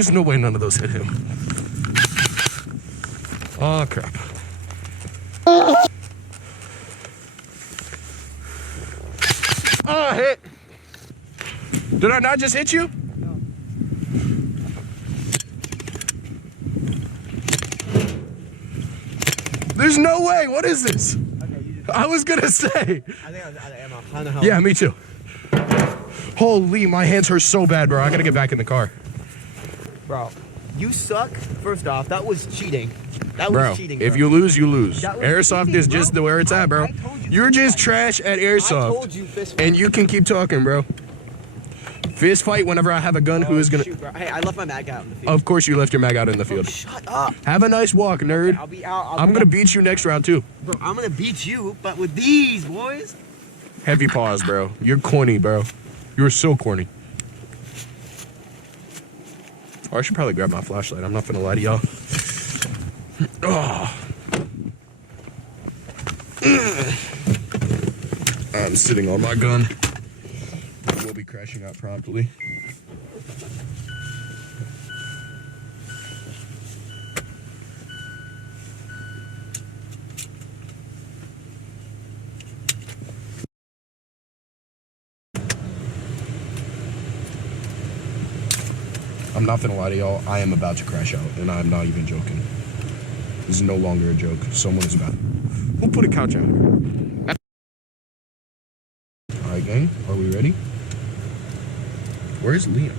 There's no way none of those hit him. Oh, crap. Oh, hit. Did I not just hit you? No. There's no way. What is this? Okay, you just... I was gonna say. I think I was out of ammo. I don't know how. Yeah, me too. Holy, my hands hurt so bad, bro. I gotta get back in the car. Bro, you suck. First off, that was cheating. That Bro, was cheating, bro. if you lose, you lose. That was Airsoft cheating, is just bro. where it's at, bro. I told you You're fist just fight. trash at I Airsoft. told you fist fight. And you can keep talking, bro. Fist fight whenever I have a gun. Who is gonna... Shoot, bro. Hey, I left my mag out in the field. Of course you left your mag out in the field. Shut up. Have a nice walk, nerd. Okay, I'll be out. I'm gonna beat you next round, too. Bro, I'm gonna beat you, but with these, boys. Heavy paws, bro. You're corny, bro. You're so corny. Oh, I should probably grab my flashlight. I'm not gonna lie to y'all. Oh. I'm sitting on my gun. We'll be crashing out promptly. I'm not gonna lie to y'all, I am about to crash out, and I'm not even joking. This is no longer a joke. Someone is about. Who put a couch out here? Alright, gang, are we ready? Where's Liam?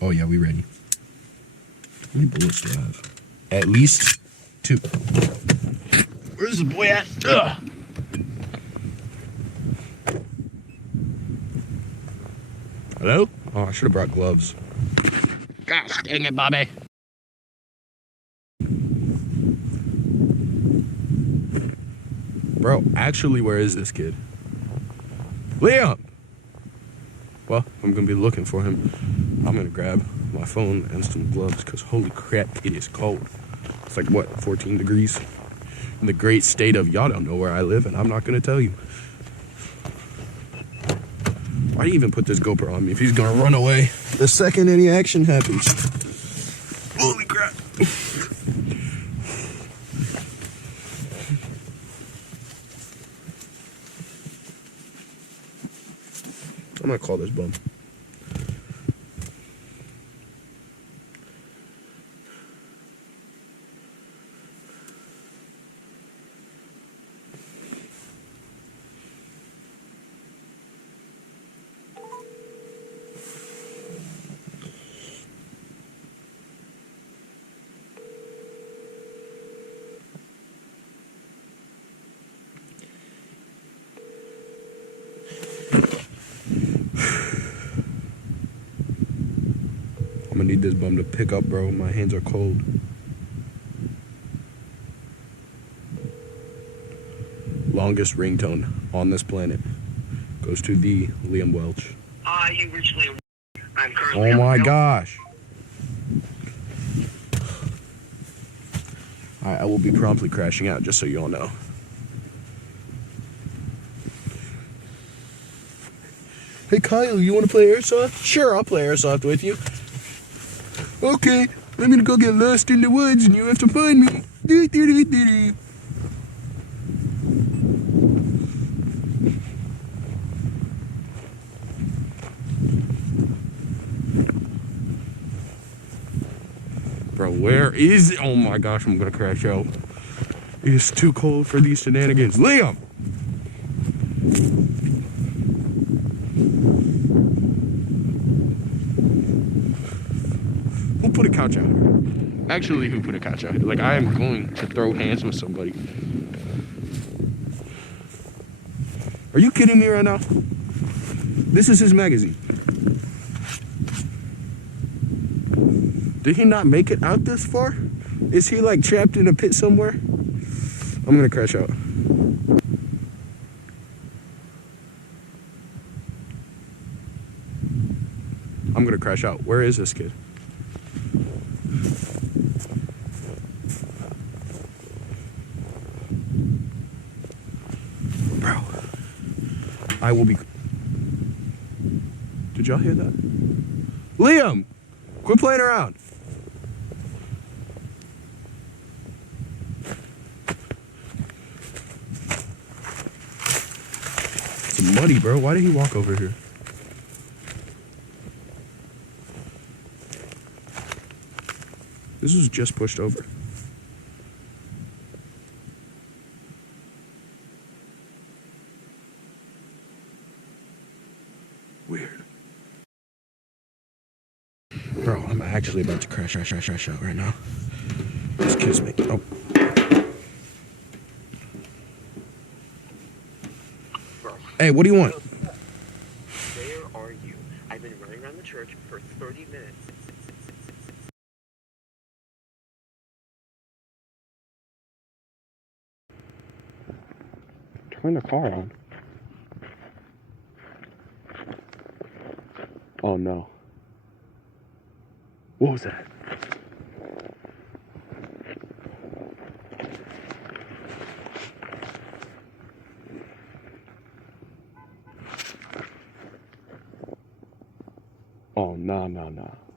Oh yeah, we ready. How many bullets do I have? At least 2. Where's the boy at? Ugh. Hello? Oh, I should have brought gloves. Gosh dang it, Bobby. Bro, actually, where is this kid? Liam! Well, I'm gonna be looking for him. I'm gonna grab my phone and some gloves, because holy crap, it is cold. It's like, what, 14 degrees? In the great state of, y'all don't know where I live, and I'm not gonna tell you. Why do you even put this GoPro on me if he's gonna run away the second any action happens? Holy crap. I'm gonna call this bum. I'm gonna need this bum to pick up, bro. My hands are cold. Longest ringtone on this planet goes to the Liam Welch. You recently. I'm currently. Oh my gosh. I will be promptly crashing out, just so you all know. Hey Kyle, you want to play Airsoft? Sure, I'll play Airsoft with you. Okay, I'm gonna go get lost in the woods and you have to find me. Bro, where is it? Oh my gosh, I'm gonna crash out. It is too cold for these shenanigans. Liam! Who put a couch out here? Actually, who put a couch out here? Like, I am going to throw hands with somebody. Are you kidding me right now? This is his magazine. Did he not make it out this far? Is he like trapped in a pit somewhere? I'm gonna crash out. I'm gonna crash out. Where is this kid? Bro. I will be. Did y'all hear that? Liam! Quit playing around! It's muddy, bro. Why did he walk over here? This was just pushed over. Weird. Bro, I'm actually about to crash out right now. Just kiss me. Oh. Bro, Hey, what do you want? where are you? I've been running around the church for 30 minutes. Turn the car on. Oh no. What was that? Oh, nah.